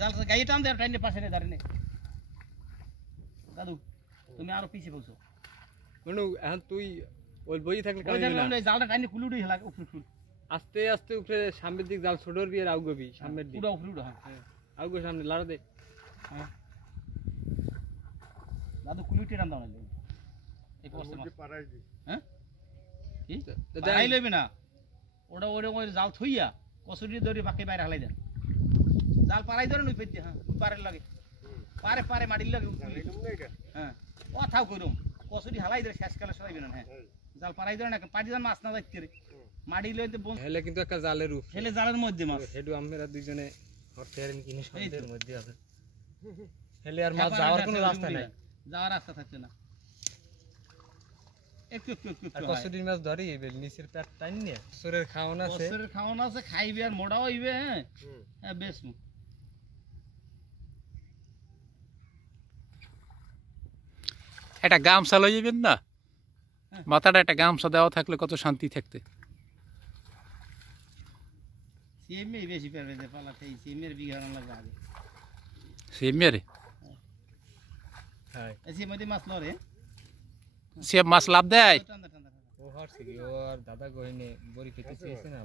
জাল গাড়ি টান দে টাইনে পাশে নে দাঁড়িয়ে নে দাদু তুমি আরো পিছে বলছো মনু এখন তুই ওই বই থাকলে ওই জালটা জালটা টাইনে কুলুড়ি হেলা উপরে ফুল আস্তে আস্তে উপরে সামনের দিক জাল ছোটর বিয়ে আউগবি সামনের দিক পুরো উপরে উঠো হ্যাঁ আউগো সামনে লাড়া দে হ্যাঁ দাদু কুলুটি টান দাও না এই কষ্ট মাছ পারাই দি হ্যাঁ কি পারাই লইবে না ওটা ওই জাল থইয়া কসুরি দড়ি বাকি বাইরে হালাই দেন জাল পারাই ধরে নই পেতে হ্যাঁ পারে লাগে পারে পারে মাটির লাগে হ্যাঁ কথাও কইরম কসুরি হালাই ধরে শেষ কালে সরাইবে না হ্যাঁ জাল পারাই ধরে না পাটি জাল মাছ না যাইতে রে মাটি লইতে হেলে কিন্তু একটা জালের রূপ হেলে জালের মধ্যে মাছ হেডু আমরা দুইজনে হরতে হারেন কিনে সন্ধ্যের মধ্যে আছে হেলে আর মাছ যাওয়ার কোনো রাস্তা নাই যাওয়ার রাস্তা থাকছে না একটু একটু একটু আর কসুরি মাছ ধরি এই নিচের পেট টাইন নিয়ে সরের খাওন আছে সরের খাওন আছে খাইবে আর মোড়া হইবে হ্যাঁ হ্যাঁ বেশ একটা গামছা লই যাবেন না মাথাটা একটা গামছা দেওয়া থাকলে কত শান্তি থাকতে সিএমই বেশি পারবে যে পালাতে সিএমের বিঘাড়ন লাগবে আগে সিমেরে হ্যাঁ এসি মধ্যে মাছ লরে সে মাছ লাভ দেয় ঠান্ডা ঠান্ডা ও হরছে কি ও আর দাদা গহিনে বড়ি খেতে চেয়েছে না